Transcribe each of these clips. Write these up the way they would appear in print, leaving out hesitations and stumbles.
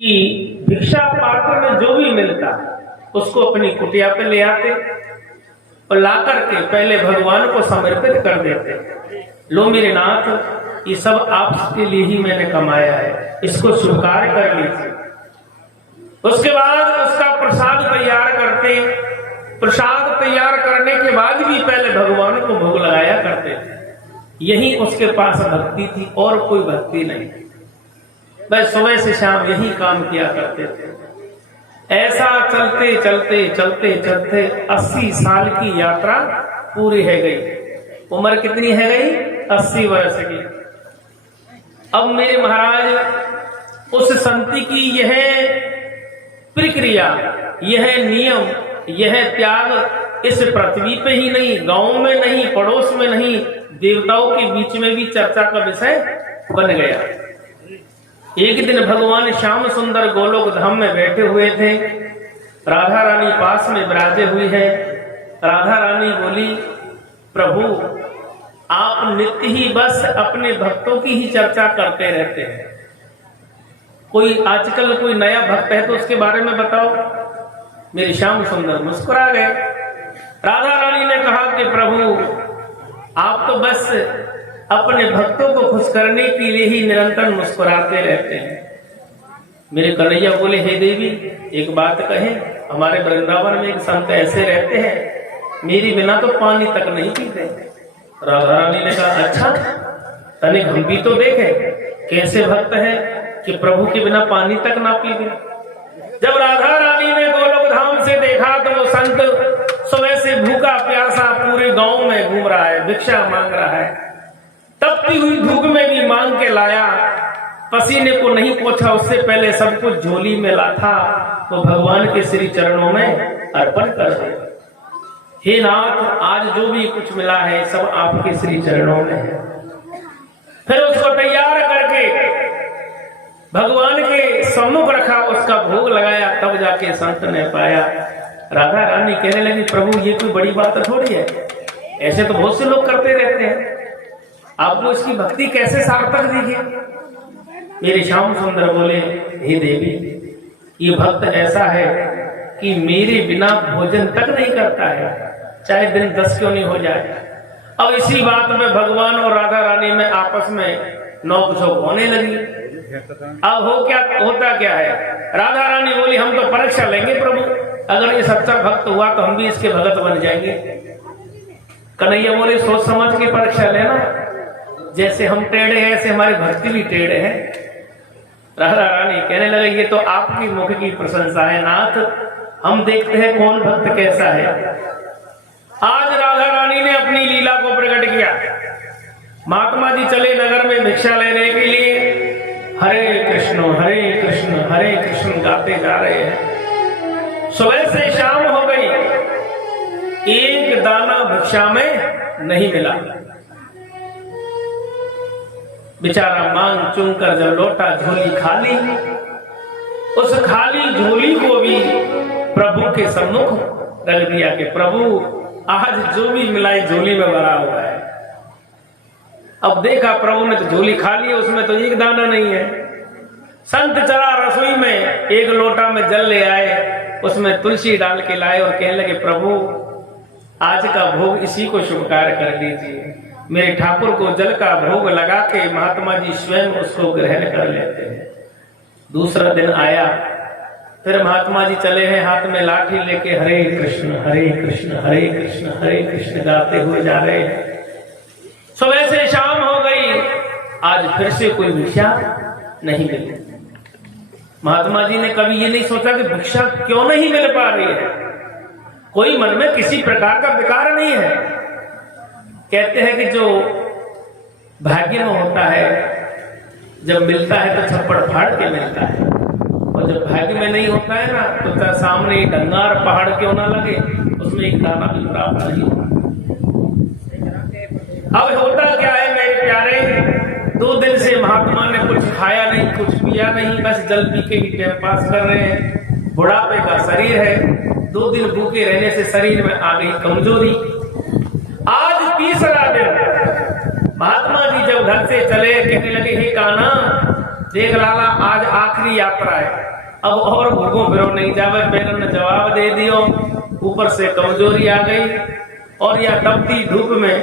कि भिक्षा पात्र में जो भी मिलता उसको अपनी कुटिया पे ले आते और ला करके पहले भगवान को समर्पित कर देते। लो मेरे नाथ, ये सब आपके लिए ही मैंने कमाया है, इसको स्वीकार कर लीजिए। उसके बाद उसका प्रसाद तैयार करते। प्रसाद तैयार करने के बाद भी पहले भगवान को भोग लगाया करते थे। यही उसके पास भक्ति थी और कोई भक्ति नहीं। बस सुबह से शाम यही काम किया करते थे। ऐसा चलते चलते चलते चलते 80 साल की यात्रा पूरी है गई। उम्र कितनी है गई? 80 वर्ष की। अब मेरे महाराज उस संति की यह प्रक्रिया, यह नियम, यह त्याग इस पृथ्वी पे ही नहीं, गांव में नहीं, पड़ोस में नहीं, देवताओं के बीच में भी चर्चा का विषय बन गया। एक दिन भगवान श्याम सुंदर गोलोक धाम में बैठे हुए थे। राधा रानी पास में विराजे हुई है। राधा रानी बोली, प्रभु आप नित्य ही बस अपने भक्तों की ही चर्चा करते रहते हैं। कोई आजकल कोई नया भक्त है तो उसके बारे में बताओ। मेरे श्याम सुंदर मुस्कुरा गए। राधा रानी ने कहा कि प्रभु आप तो बस अपने भक्तों को खुश करने के लिए ही निरंतर मुस्कुराते रहते हैं। मेरे कन्हैया बोले, हे देवी एक बात कहे, हमारे वृंदावन में एक संत ऐसे रहते हैं, मेरी बिना तो पानी तक नहीं पीते। राधा रानी ने कहा, अच्छा तनिक हम भी तो देखे कैसे भक्त है कि प्रभु के बिना पानी तक ना पी दे। जब राधा रानी ने गोलोक धाम से देखा तो वो संत सुबह से भूखा प्यासा पूरे गांव में घूम रहा है, भिक्षा मांग रहा है। तपती हुई धूप में भी मांग के लाया, पसीने को नहीं पोंछा, उससे पहले सब कुछ झोली में ला था वो भगवान के श्री चरणों में अर्पण कर दे। हे नाथ, आज जो भी कुछ मिला है सब आपके श्री चरणों में है। फिर उसको तैयार करके भगवान के सम्मुख रखा, उसका भोग लगाया, तब जाके संत ने पाया। राधा रानी कहने लगी, प्रभु ये कोई बड़ी बात थोड़ी है, ऐसे तो बहुत से लोग करते रहते हैं, आपको इसकी भक्ति कैसे सार्थक दिखी? मेरे श्याम सुंदर बोले, हे देवी ये भक्त ऐसा है कि मेरे बिना भोजन तक नहीं करता है, चाहे दिन 10 क्यों नहीं हो जाए। अब इसी बात में भगवान और राधा रानी में आपस में नोक-झोंक होने लगी। अब होता क्या है? राधा रानी बोली, हम तो परीक्षा लेंगे प्रभु, अगर ये सच्चा भक्त हुआ तो हम भी इसके भगत बन जाएंगे। कन्हैया बोले, सोच समझ के परीक्षा लेना, जैसे हम टेढ़े हैं ऐसे हमारे भक्ति भी टेढ़े हैं। राधा रानी कहने लगे, ये तो आपकी मुख की प्रशंसा है नाथ, हम देखते हैं कौन भक्त कैसा है। आज राधा रानी ने अपनी लीला को प्रकट किया। महात्मा जी चले नगर में भिक्षा लेने के लिए, हरे कृष्ण हरे कृष्ण गाते जा रहे हैं। सुबह से शाम हो गई, एक दाना भिक्षा में नहीं मिला। बेचारा मांग चुन कर जब लौटा, झोली खाली। उस खाली झोली को भी प्रभु के सम्मुख रख दिया कि प्रभु आज जो भी मिलाई झोली में भरा हुआ है। अब देखा प्रभु ने तो झोली खाली है, उसमें तो एक दाना नहीं है। संत चला रसोई में, एक लोटा में जल ले आए, उसमें तुलसी डाल के लाए और कहने लगे, प्रभु आज का भोग इसी को स्वीकार कर लीजिए। मेरे ठाकुर को जल का भोग लगा के महात्मा जी स्वयं उसको ग्रहण कर लेते हैं। दूसरा दिन आया, फिर महात्मा जी चले हैं हाथ में लाठी लेके, हरे कृष्ण हरे कृष्ण गाते हुए जा रहे हैं। सुबह से शाम हो गई, आज फिर से कोई भिक्षा नहीं मिली। महात्मा जी ने कभी ये नहीं सोचा कि भिक्षा क्यों नहीं मिल पा रही है, कोई मन में किसी प्रकार का विकार नहीं है। कहते हैं कि जो भाग्य में होता है, जब मिलता है तो छप्पड़ फाड़ के मिलता है, और जब भाग्य में नहीं होता है ना तो सामने डंगार पहाड़ क्यों ना लगे, उसमें एक दाना भी प्राप्त नहीं होता। अब होता क्या है मेरे प्यारे, 2 दिन से महात्मा ने कुछ खाया नहीं, कुछ पिया नहीं, बस जल पी के ही टाइम पास कर रहे हैं। बुढ़ापे का शरीर है, 2 दिन भूखे रहने से शरीर में आ गई कमजोरी। आज तीसरा दिन महात्मा जी जब घर से चले, कहने लगे, हे कान्हा देख लाला आज आखिरी यात्रा है, अब और भूखों फिरो नहीं जावे। बेरन ने जवाब दे दियो, ऊपर से कमजोरी आ गई और या तपती धूप में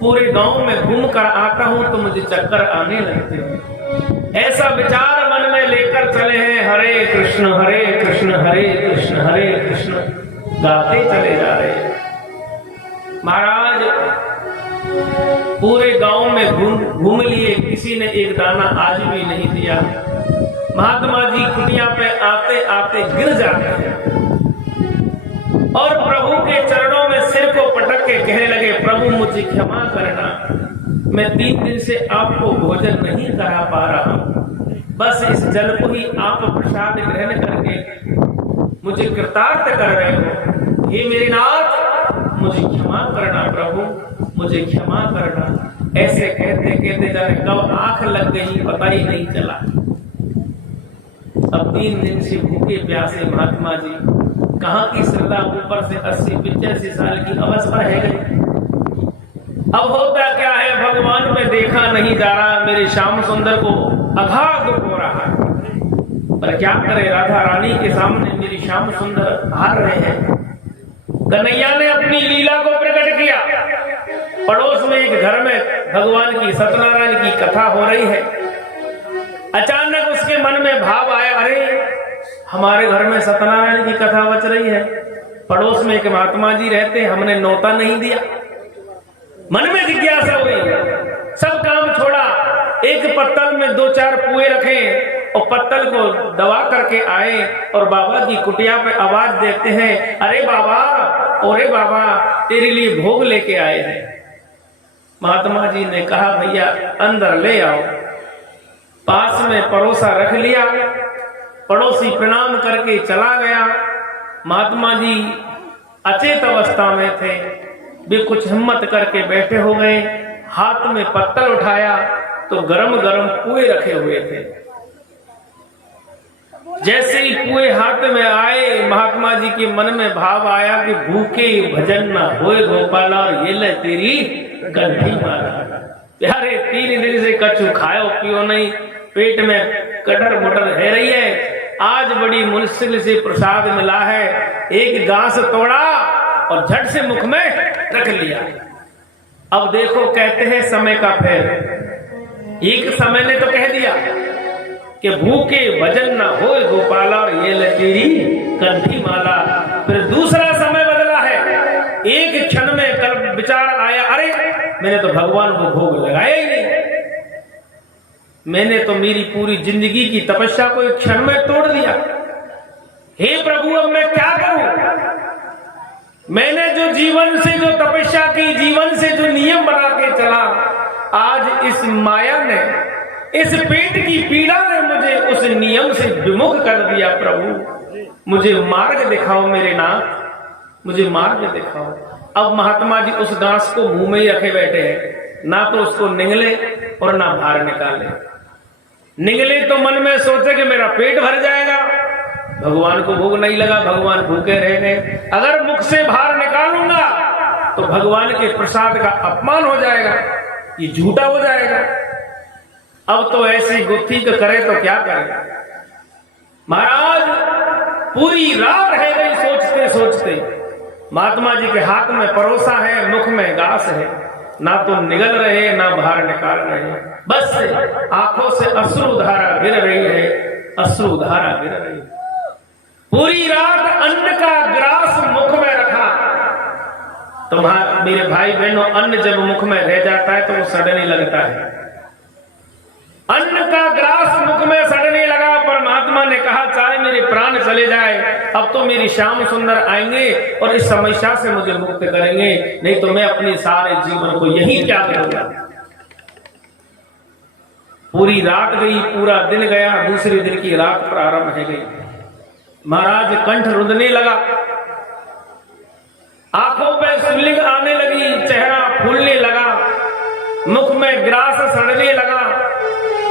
पूरे गांव में घूम कर आता हूं तो मुझे चक्कर आने लगते हैं। ऐसा विचार मन में लेकर चले हैं, हरे कृष्ण हरे कृष्ण हरे कृष्ण हरे कृष्ण गाते चले जा रहे हैं। महाराज पूरे गांव में घूम लिए, किसी ने एक दाना आज भी नहीं दिया। महात्मा जी कुटिया पे आते आते गिर जाते हैं और प्रभु के चरणों में सिर को पटक के कहने लगे, प्रभु मुझे क्षमा करना, मैं 3 दिन से आपको भोजन नहीं करा पा रहा हूं, बस इस जल को ही आप प्रसाद ग्रहण करके मुझे कृतार्थ कर रहे हो। हे मेरे नाथ मुझे क्षमा करना, प्रभु मुझे क्षमा करना। ऐसे कहते कहते जाने कब आंख लग गई पता ही नहीं चला। अब 3 दिन से भूखे प्यासे महात्मा जी, कहाँ की श्रद्धा, ऊपर से 80-85 साल की अवस्था है गई। अब होता क्या है, भगवान में देखा नहीं जा रहा, मेरे श्याम सुंदर को अगाध दुख हो रहा है। पर क्या करे, राधा रानी के सामने मेरी श्याम सुंदर हार रहे हैं। कन्हैया ने अपनी लीला को प्रकट किया। पड़ोस में एक घर में भगवान की सत्यनारायण की कथा हो रही है। अचानक उसके मन में भाव आया, अरे हमारे घर में सत्यनारायण की कथा बच रही है, पड़ोस में एक महात्मा जी रहते, हमने नौता नहीं दिया। मन में जिज्ञासा हुई, सब काम छोड़ा, एक पत्तल में 2-4 पुए रखे और पत्तल को दबा करके आए और बाबा की कुटिया पे आवाज देते हैं, अरे बाबा, ओरे बाबा, तेरे लिए भोग लेके आए हैं। महात्मा जी ने कहा, भैया अंदर ले आओ। पास में परोसा रख लिया, पड़ोसी प्रणाम करके चला गया। महात्मा जी अचेत अवस्था में थे, वे कुछ हिम्मत करके बैठे हो गए। हाथ में पत्तल उठाया तो गरम गरम पुए रखे हुए थे। जैसे ही पुए हाथ में आए, महात्मा जी के मन में भाव आया कि भूखे भजन न होए गोपाला, और ये ले तेरी कंठी मारा। प्यारे 3 दिन से कछु खाओ पियो नहीं, पेट में कटर मुटर है रही है। आज बड़ी मुश्किल से प्रसाद मिला है, एक घास तोड़ा और झट से मुख में रख लिया। अब देखो, कहते हैं समय का फेर। एक समय ने तो कह दिया कि भूखे भजन न होए गोपाला, और ये ले तेरी कंठी माला। फिर दूसरा समय बदला है, एक क्षण में कल विचार आया, अरे मैंने तो भगवान को भोग लगाया ही नहीं, मैंने तो मेरी पूरी जिंदगी की तपस्या को एक क्षण में तोड़ दिया। हे प्रभु, अब मैं क्या करूं? मैंने जो जीवन से जो तपस्या की, जीवन से जो नियम बना के चला, आज इस माया ने, इस पेट की पीड़ा ने मुझे उस नियम से विमुख कर दिया। प्रभु मुझे मार्ग दिखाओ, मेरे नाथ मुझे मार्ग दिखाओ। अब महात्मा जी उस घास को मुंह में ही रखे बैठे हैं, ना तो उसको निगले और ना बाहर निकाले। निगले तो मन में सोचे कि मेरा पेट भर जाएगा, भगवान को भूख नहीं लगा, भगवान भूखे रह गए। अगर मुख से बाहर निकालूंगा तो भगवान के प्रसाद का अपमान हो जाएगा, ये झूठा हो जाएगा। अब तो ऐसी गुत्थी को करे तो क्या करे। महाराज पूरी रात रह गई सोचते सोचते। महात्मा जी के हाथ में परोसा है, मुख में घास है, ना तो निगल रहे ना बाहर निकाल रहे, बस आंखों से अश्रुधारा गिर रही है, अश्रुधारा गिर रही है। पूरी रात अन्न का ग्रास मुख में रखा। तो मेरे भाई बहनों, अन्न जब मुख में रह जाता है तो वो सड़ने लगता है। अन्न का ग्रास मुख में सड़ने लगा, पर महात्मा ने कहा, चाहे मेरे प्राण चले जाए, अब तो मेरी श्याम सुंदर आएंगे और इस समस्या से मुझे मुक्त करेंगे, नहीं तो मैं अपने सारे जीवन को यही क्या करूंगा। पूरी रात गई, पूरा दिन गया, दूसरे दिन की रात प्रारंभ है गई। महाराज कंठ रुंधने लगा, आंखों पे स्फुलिंग आने लगी, चेहरा फूलने लगा, मुख में ग्रास सड़ने लगा,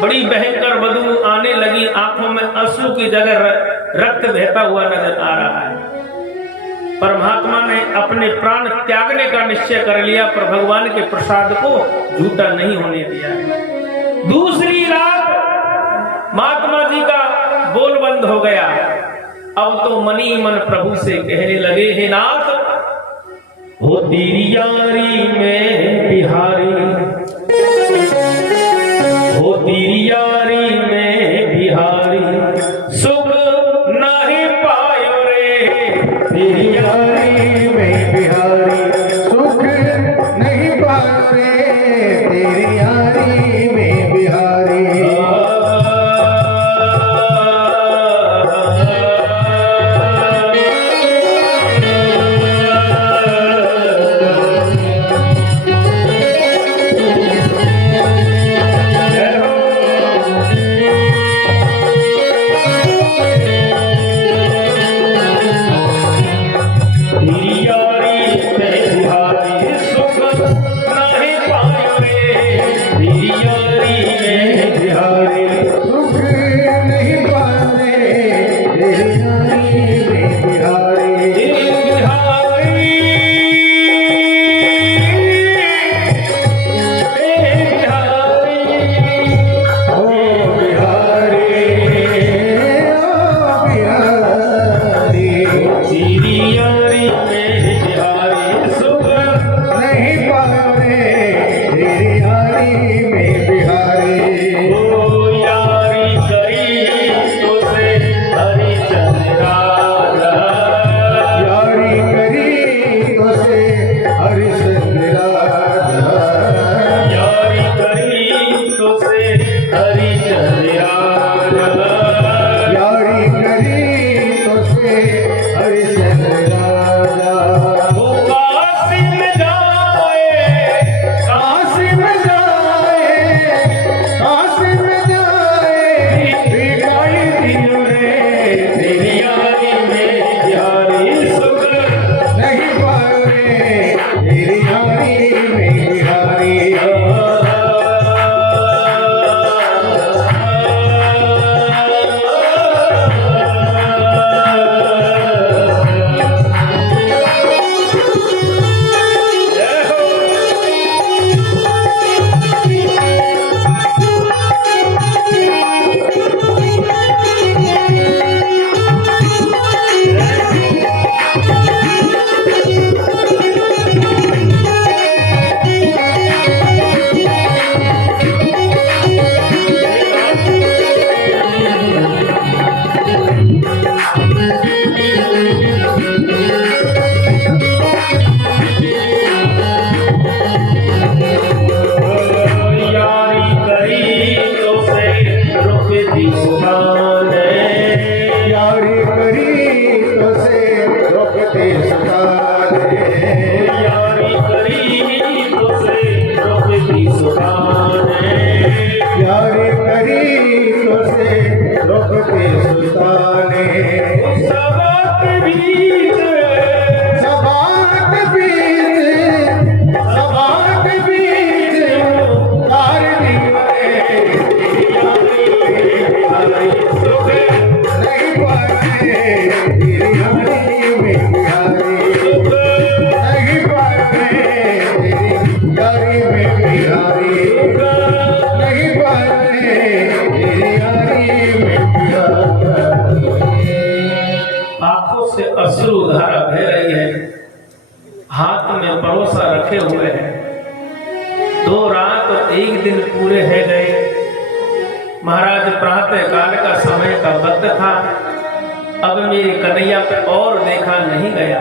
बड़ी भयंकर बदबू आने लगी, आंखों में अश्रु की जगह रक्त बहता हुआ नजर आ रहा है। परमात्मा ने अपने प्राण त्यागने का निश्चय कर लिया, पर भगवान के प्रसाद को झूठा नहीं होने दिया। दूसरी रात हो गया। अब तो मनी मन प्रभु से कहने लगे, हे नाथ हो तेरी यारी में बिहारी, हो तेरी यारी में बिहारी, सुख नहीं पायो रे, तेरी यारी में बिहारी, सुख नहीं पायो रे, तेरी यारी में बिहारी। अश्रुधारा बह रही है, हाथ में परोसा रखे हुए हैं। 2 रात और 1 दिन पूरे है गए। महाराज प्रातः काल का समय का वक्त था। अब मेरे कन्हैया पे और देखा नहीं गया।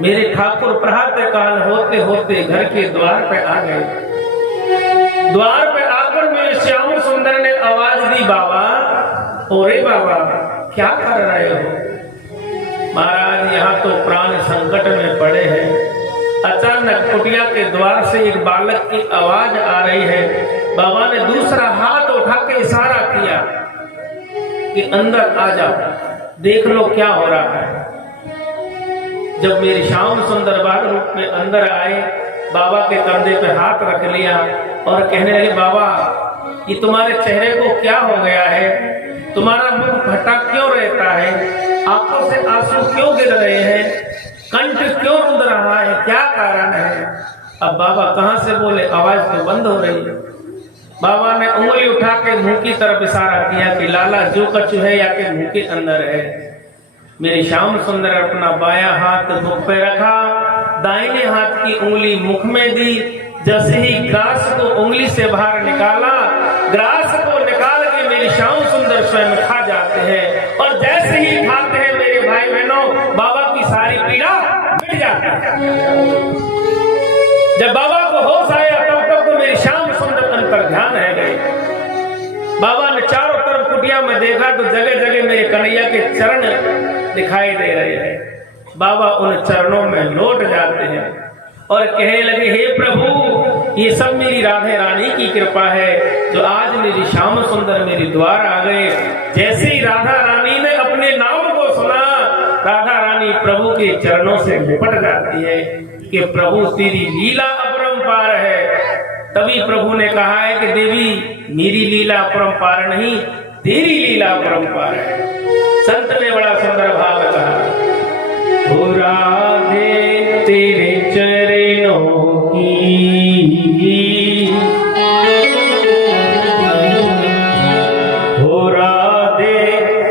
मेरे ठाकुर प्रातः काल होते होते घर के द्वार पे आ गए। द्वार पे आकर मेरे श्याम सुंदर ने आवाज दी, बाबा, ओरे बाबा, क्या कर रहे हो? महाराज, यहाँ तो प्राण संकट में पड़े हैं। अचानक कुटिया के द्वार से एक बालक की आवाज आ रही है। बाबा ने दूसरा हाथ उठा के इशारा किया कि अंदर आ जाओ, देख लो क्या हो रहा है। जब मेरे श्याम सुंदर बाल रूप में अंदर आए, बाबा के कंधे पे हाथ रख लिया और कहने लगे, बाबा, ये तुम्हारे चेहरे को क्या हो गया है? तुम्हारा मुंह फटा क्यों रहता है? आंखों से आंसू क्यों गिर रहे हैं? कंठ क्यों रुंध रहा है? क्या कारण है? अब बाबा कहां से बोले, आवाज तो बंद हो रही है। बाबा ने उंगली उठा के मुंह की तरफ इशारा किया कि लाला जो कछु है या के मुंह के अंदर है। मेरे श्याम सुंदर अपना बायां हाथ मुख पे रखा, दाहिने हाथ की उंगली मुख में दी। जैसे ही ग्रास को उंगली से बाहर निकाला, ग्रास को निकाल के मेरे श्याम सुंदर स्वयं खा जाते हैं। और जैसे ही खाते हैं मेरे भाई बहनों, बाबा की सारी पीड़ा मिट जाती है। जब बाबा को होश आया तब तक तो मेरे श्याम सुंदर अंतर ध्यान है गए। बाबा ने चारों तरफ कुटिया में देखा तो जगह जगह मेरे कन्हैया के चरण दिखाई दे रहे हैं। बाबा उन चरणों में लौट जाते हैं और कहने लगे, हे प्रभु, ये सब मेरी राधे रानी की कृपा है जो आज मेरी श्याम सुंदर मेरे द्वार आ गए। जैसे ही राधा रानी ने अपने नाम को सुना, राधा रानी प्रभु के चरणों से लिपट जाती है कि प्रभु तेरी लीला अपरंपार है। तभी प्रभु ने कहा है कि देवी, मेरी लीला अपरंपार नहीं, तेरी लीला अपरंपार है। संत ने बड़ा सुंदर भाव कहा, हो राधे तेरे चरणों की, हो राधे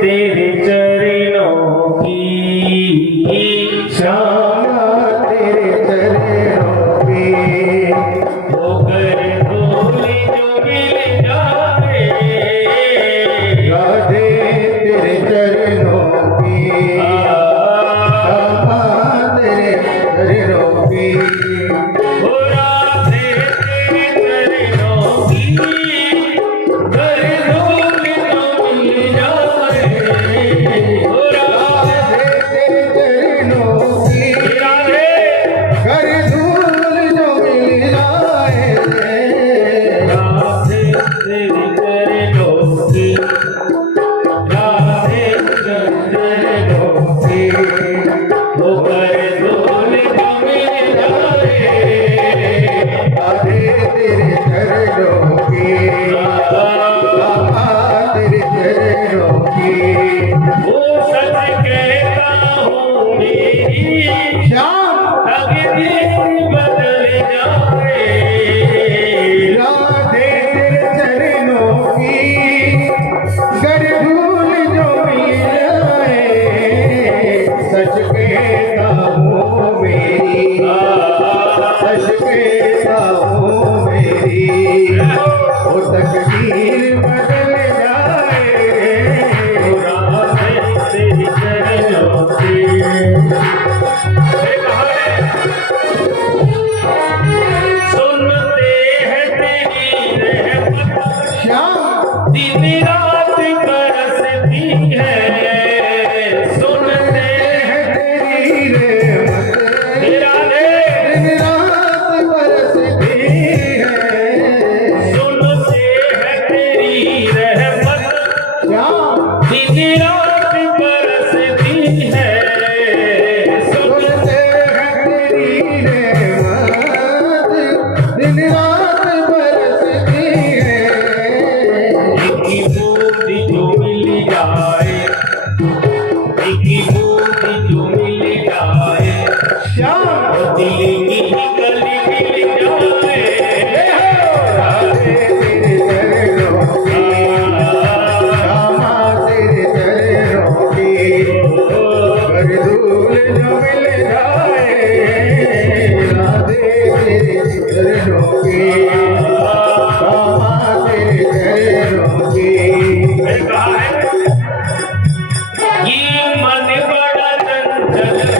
तेरे चरणों की, श्यामा तेरे चरणों की, होकर धूली जो मिल जाए, राधे तेरे चरणों की, श्यामा तेरे चरणों की, हो राधे तेरे चरणों की, कर धूली जो मिल जाए, हो राधे तेरे चरणों की, राधे कर धूल जो मिल जाए, राधे तेरे चरणों की, राधे चरणों की, होकर धूल जो मिल जाए, राधे तेरे चरणों की, श्यामा तेरे चरणों की, वो सच कहता हूँ मेरी श्याम तकदीर बदल जाए, राधे तेरे चरणों की, गर धूल जो मिल जाए, सच कहता हूँ मेरी, सच कहता हूँ मेरी, वो तकदीर बदल जाए, राधे तेरे चरणों की। सुनते हैं तेरी रहमत, श्याम दिन रात बरसती है, सुनते हैं तेरी रहमत राधे, दिन रात बरसती है, सुनते हैं तेरी रहमत, श्याम दिन रात बरसती है, सुनते हैं तेरी रहमत, दिन रात बरसती है, एक बूंद जो मिल जाए, एक बूंद जो मिल जाए, श्याम दिल की गली मिल जाए, राधे तेरे चरणों की, श्यामा तेरे चरणों की, कर धूल जो मिल जाए, राधे तेरे चरणों की, श्यामा तेरे चरणों की, ये मन बड़ा चंचल